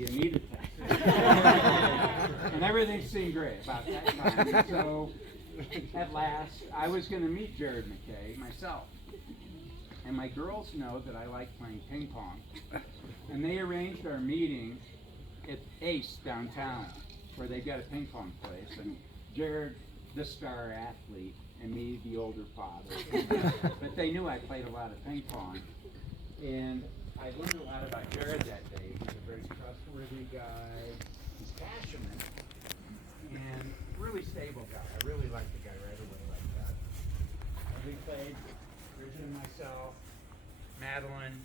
You needed that. And everything seemed great about that time. So at last, I was going to meet Jarrad McKay myself. And my girls know that I like playing ping pong. And they arranged our meeting at Ace downtown, where they've got a ping pong place. And Jarrad, the star athlete, and me, the older father. But they knew I played a lot of ping pong. And I learned a lot about Jarrad that day. He's a very trustworthy guy. He's passionate and really stable guy. I really like the guy right away like that. And we played, Bridget and myself, Madeline,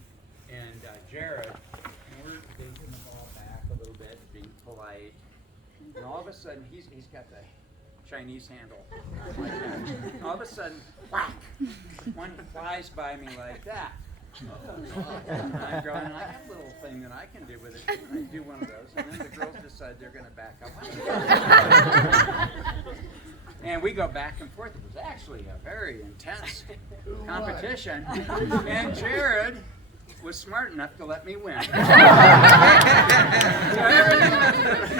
and Jarrad, and we're taking the ball back a little bit, being polite. And all of a sudden, he's got the Chinese handle. And all of a sudden, whack! One flies by me like that. And I'm going, I have a little thing that I can do with it. I do one of those, and then the girls decide they're going to back up. And we go back and forth. It was actually a very intense competition. And Jarrad was smart enough to let me win. So everything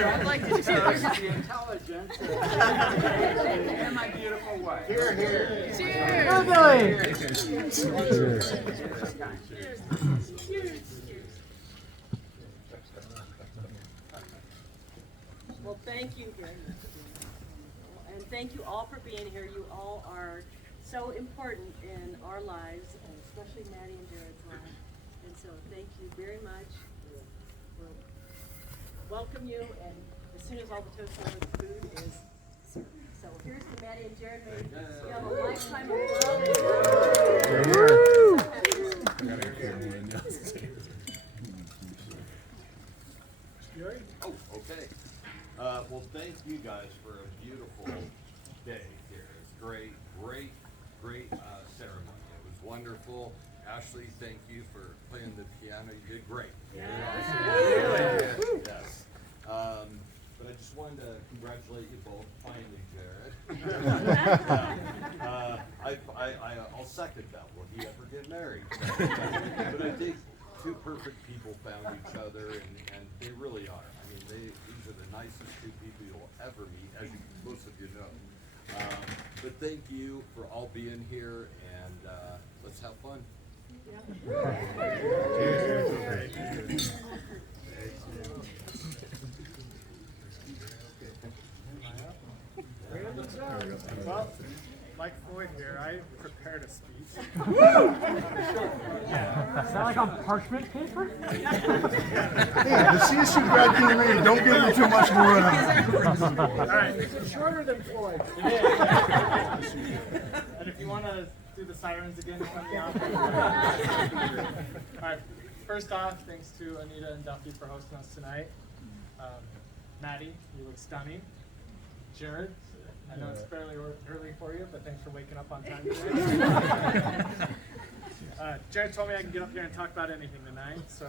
I'd like to toast the intelligence and my beautiful wife. Here, here. Cheers. Cheers. Well, thank you very much. And thank you all for being here. You all are so important in our lives, and especially Maddie and Jarrad's life. And so thank you very much. We'll welcome you, and as soon as all the toast over, the food is served. So here's to Maddie and Jarrad. May you have a lifetime of love. Oh, okay. Well, thank you guys for a beautiful day here. It's great, ceremony. It was wonderful. Ashley, thank you for playing the piano. You did great. Yes. But I just wanted to congratulate you both, finally, Jarrad. I'll second that. Will he ever get married? But I think two perfect people found each other, and they really are. I mean, these are the nicest two people you'll ever meet, as most of you know. But thank you for all being here, and let's have fun. Well, like Floyd here, I prepared a speech. Is that like on parchment paper? Yeah, the CSU grad can read. Don't give him too much to run on. All right. It's shorter than Floyd. And if you want to do the sirens again, let me out. All right. First off, thanks to Anita and Duffy for hosting us tonight. Maddie, you look stunning. Jarrad, I know it's fairly early for you, but thanks for waking up on time today. Jarrad told me I can get up here and talk about anything tonight, so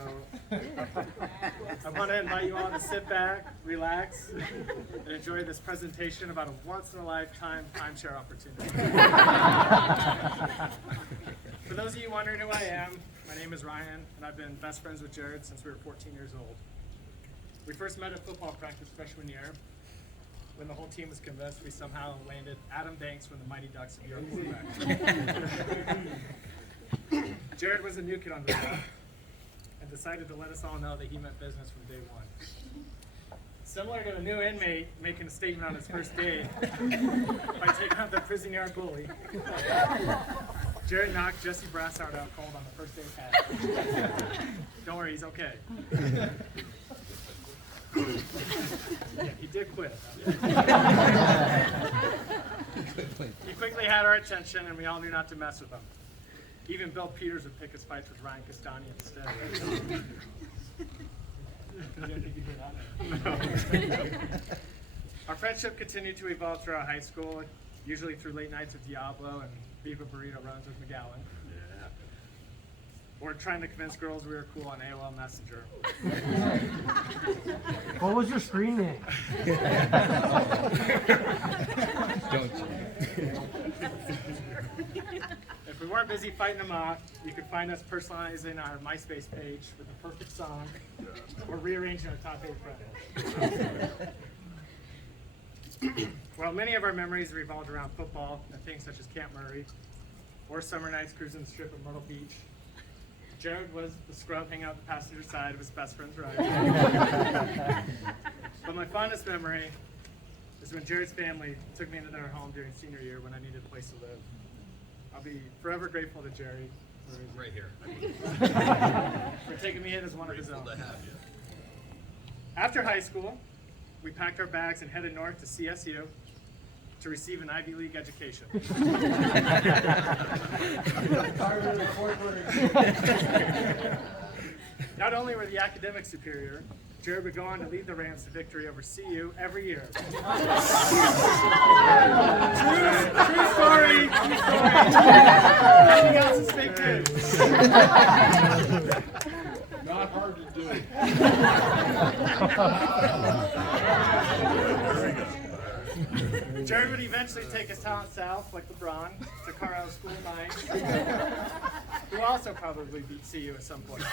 I want to invite you all to sit back, relax, and enjoy this presentation about a once-in-a-lifetime timeshare opportunity. For those of you wondering who I am, my name is Ryan, and I've been best friends with Jarrad since we were 14 years old. We first met at football practice freshman year. When the whole team was convinced, we somehow landed Adam Banks from the Mighty Ducks to be our quarterback. Jarrad was a new kid on the block and decided to let us all know that he meant business from day one. Similar to a new inmate making a statement on his first day by taking out the prison yard bully, Jarrad knocked Jesse Brassard out cold on the first day of practice. Don't worry, he's okay. Yeah, he did quit. He quickly had our attention, and we all knew not to mess with him. Even Bill Peters would pick his fights with Ryan Castani instead. You didn't think he'd do that? No. Our friendship continued to evolve throughout high school, usually through late nights of Diablo and Viva Burrito runs with McGowan. Or trying to convince girls we were cool on AOL Messenger. What was your screen name? Don't you? If If we weren't busy fighting them off, you could find us personalizing our MySpace page with the perfect song or rearranging our top 8 friends. While many of our memories revolved around football and things such as Camp Murray or summer nights cruising the strip of Myrtle Beach, Jarrad was the scrub hanging out the passenger side of his best friend's ride. But my fondest memory is when Jarrad's family took me into their home during senior year when I needed a place to live. I'll be forever grateful to Jerry Right here. for taking me in as one of his own. Grateful to have you. After high school, we packed our bags and headed north to CSU to receive an Ivy League education. Not only were the academics superior, Jarrad would go on to lead the Rams to victory over CU every year. True story. Nothing else is fake news. Not hard to do. Jarrad would eventually take his talent south, like LeBron, to Carlisle School of Mines, who also probably beat CU at some point.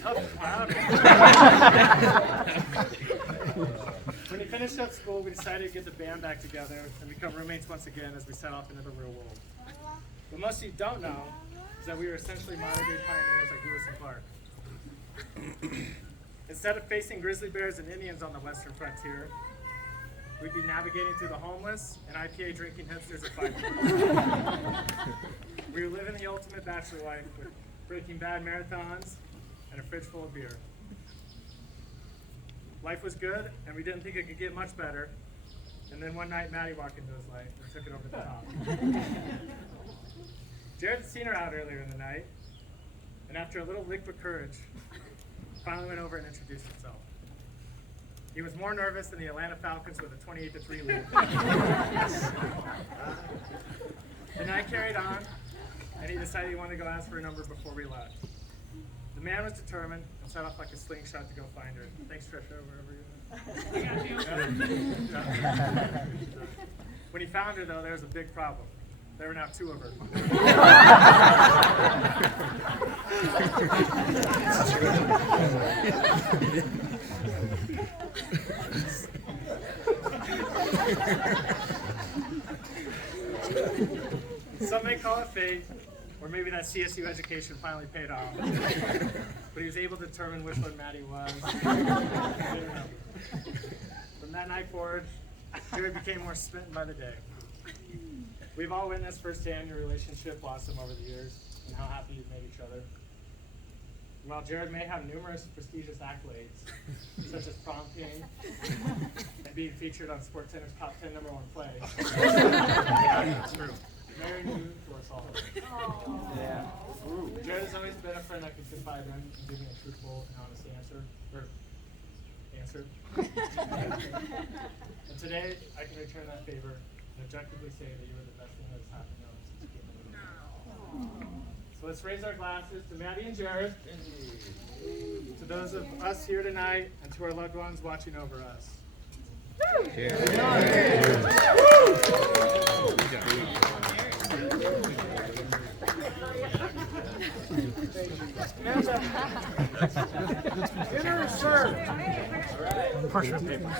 Tough crowd. When he finished up school, we decided to get the band back together and become roommates once again as we set off into the real world. What most of you don't know is that we were essentially modern-day pioneers like Lewis and Clark. Instead of facing grizzly bears and Indians on the western frontier, we'd be navigating through the homeless and IPA drinking hipsters of 5. We were living the ultimate bachelor life with Breaking Bad marathons and a fridge full of beer. Life was good, and we didn't think it could get much better. And then one night, Maddie walked into his life and took it over the top. Jarrad had seen her out earlier in the night, and after a little liquid courage, finally went over and introduced himself. He was more nervous than the Atlanta Falcons with a 28-3 lead. The night carried on, and he decided he wanted to go ask for a number before we left. The man was determined and set off like a slingshot to go find her. Thanks, Trisha, wherever you're at. Yeah. When he found her, though, there was a big problem. There were now 2 of her. Some may call it fate, or maybe that CSU education finally paid off. But he was able to determine which one Maddie was. From that night forward, Jarrad became more smitten by the day. We've all witnessed firsthand your relationship blossom over the years and how happy you've made each other. And while Jarrad may have numerous prestigious accolades, such as prom king and being featured on SportsCenter's top 10 #1 play, that's true. Very new to us all. Yeah. Jarrad has always been a friend I could confide in and give me a truthful and honest answer. And today, I can return that favor and objectively say that you were the best thing that has happened to us since being living. So let's raise our glasses to Maddie and Jarrad, to those of us here tonight, and to our loved ones watching over us. Parchment paper.